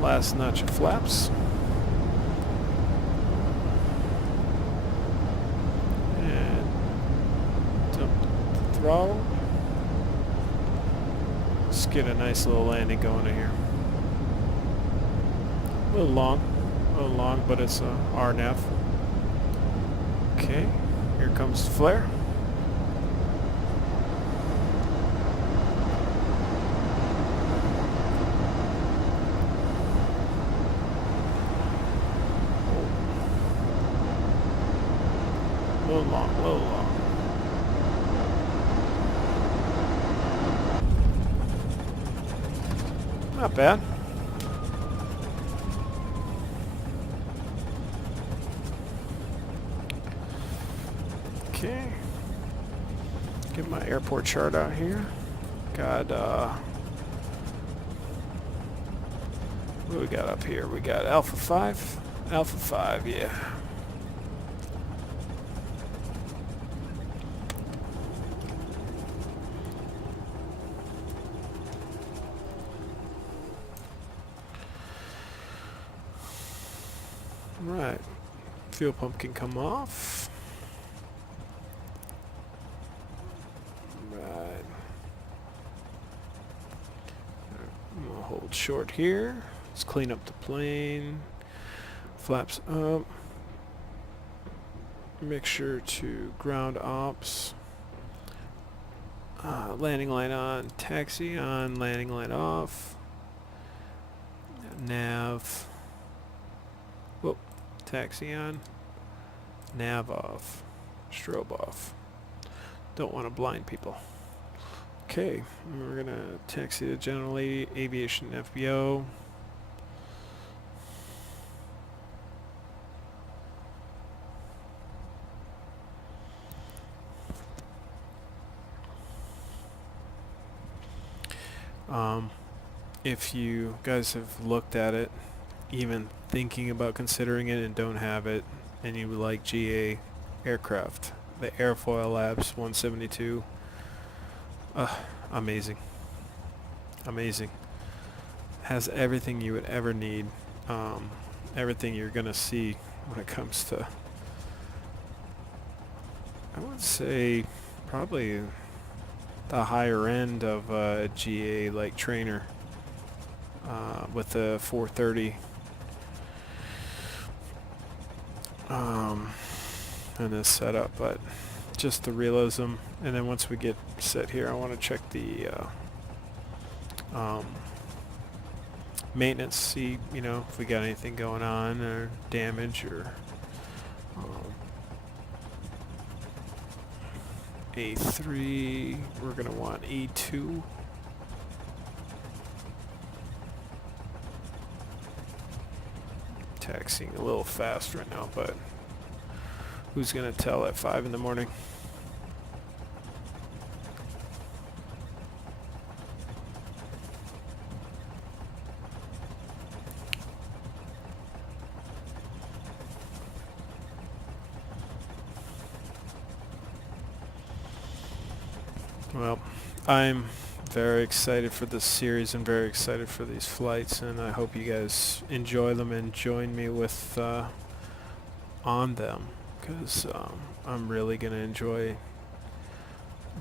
Last notch of flaps. And dump the throttle. Let's get a nice little landing going in here. A little long, but it's a RNAV. Okay, here comes the flare. A little long. Not bad. Okay. Get my airport chart out here. Got what do we got up here? We got Alpha 5. Alpha 5, yeah. Right. Fuel pump can come off. Right. I'm gonna hold short here. Let's clean up the plane. Flaps up. Make sure to ground ops. Landing light on, taxi on, landing light off. Nav. Whoop. Taxi on. Nav off. Strobe off. Don't want to blind people. Okay, we're gonna taxi to General Aviation FBO. If you guys have looked at it, even thinking about considering it and don't have it, and you like GA aircraft, the Airfoillabs 172, amazing. Has everything you would ever need, everything you're gonna see when it comes to, I would say, probably the higher end of a GA like trainer, with the 430 in this setup, but just the realism. And then once we get set here, I want to check the maintenance, see, you know, if we got anything going on or damage or A3, we're going to want E2. Taxiing a little fast right now, but who's going to tell at 5 in the morning? Well, I'm very excited for this series and very excited for these flights, and I hope you guys enjoy them and join me with on them, because I'm really going to enjoy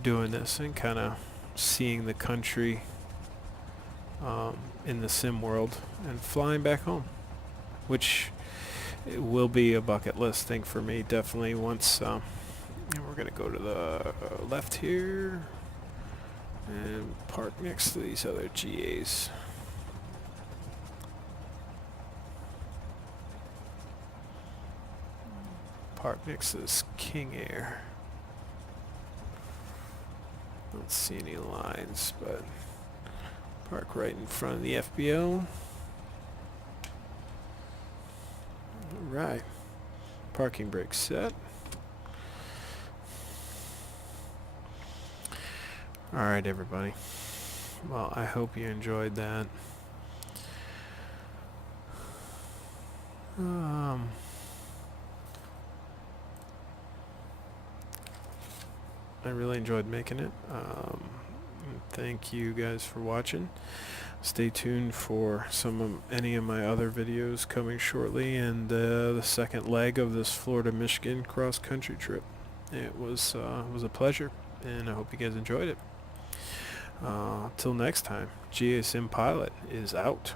doing this and kind of seeing the country in the sim world and flying back home, which it will be a bucket list thing for me, definitely. Once and we're going to go to the left here and park next to these other GAs. Park next to this King Air. Don't see any lines, but park right in front of the FBO. Alright. Parking brake set. Alright, everybody. Well, I hope you enjoyed that. I really enjoyed making it. Thank you guys for watching. Stay tuned for any of my other videos coming shortly, and the second leg of this Florida-Michigan cross-country trip. It was a pleasure, and I hope you guys enjoyed it. Till next time, GA Sim Pilot is out.